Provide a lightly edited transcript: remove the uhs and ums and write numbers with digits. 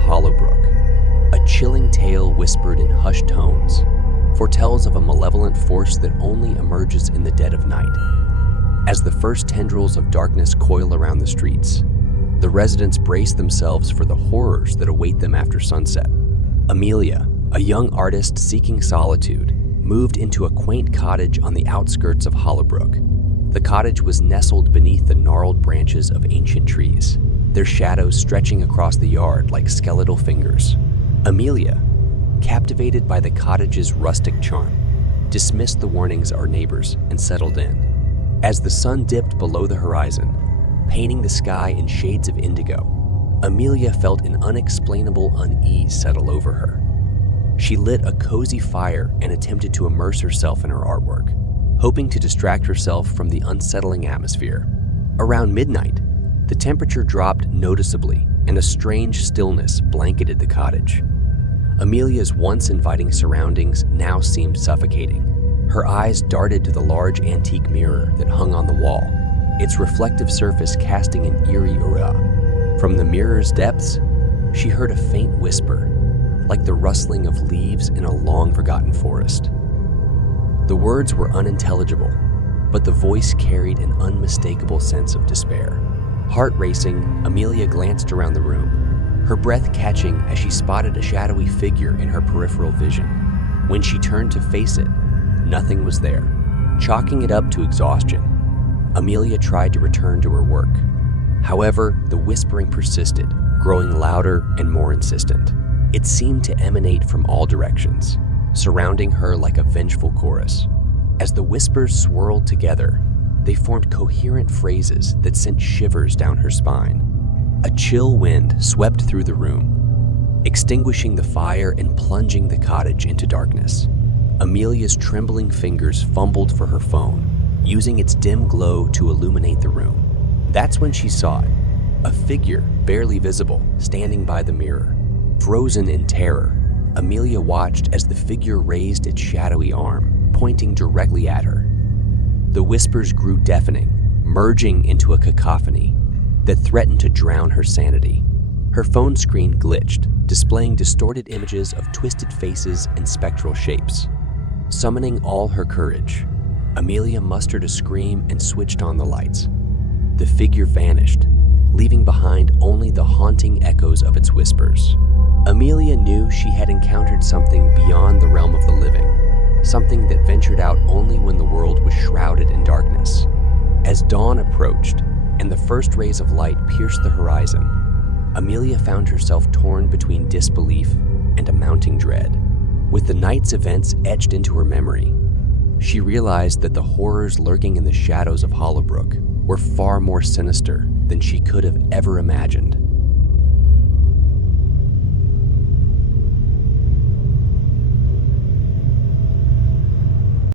Hollowbrook, a chilling tale whispered in hushed tones, foretells of a malevolent force that only emerges in the dead of night. As the first tendrils of darkness coil around the streets, the residents brace themselves for the horrors that await them after sunset. Amelia, a young artist seeking solitude, moved into a quaint cottage on the outskirts of Hollowbrook. The cottage was nestled beneath the gnarled branches of ancient trees, their shadows stretching across the yard like skeletal fingers. Amelia, captivated by the cottage's rustic charm, dismissed the warnings of our neighbors and settled in. As the sun dipped below the horizon, painting the sky in shades of indigo, Amelia felt an unexplainable unease settle over her. She lit a cozy fire and attempted to immerse herself in her artwork, hoping to distract herself from the unsettling atmosphere. Around midnight, the temperature dropped noticeably and a strange stillness blanketed the cottage. Amelia's once inviting surroundings now seemed suffocating. Her eyes darted to the large antique mirror that hung on the wall, its reflective surface casting an eerie aura. From the mirror's depths, she heard a faint whisper, like the rustling of leaves in a long-forgotten forest. The words were unintelligible, but the voice carried an unmistakable sense of despair. Heart racing, Amelia glanced around the room, her breath catching as she spotted a shadowy figure in her peripheral vision. When she turned to face it, nothing was there. Chalking it up to exhaustion, Amelia tried to return to her work. However, the whispering persisted, growing louder and more insistent. It seemed to emanate from all directions, surrounding her like a vengeful chorus. As the whispers swirled together, they formed coherent phrases that sent shivers down her spine. A chill wind swept through the room, extinguishing the fire and plunging the cottage into darkness. Amelia's trembling fingers fumbled for her phone, using its dim glow to illuminate the room. That's when she saw it, a figure barely visible standing by the mirror. Frozen in terror, Amelia watched as the figure raised its shadowy arm, pointing directly at her. The whispers grew deafening, merging into a cacophony that threatened to drown her sanity. Her phone screen glitched, displaying distorted images of twisted faces and spectral shapes. Summoning all her courage, Amelia mustered a scream and switched on the lights. The figure vanished, leaving behind only the haunting echoes of its whispers. Amelia knew she had encountered something beyond the realm of the living, something that ventured out only when the world was shrouded in darkness. As dawn approached and the first rays of light pierced the horizon, Amelia found herself torn between disbelief and a mounting dread. With the night's events etched into her memory, she realized that the horrors lurking in the shadows of Hollowbrook were far more sinister than she could have ever imagined.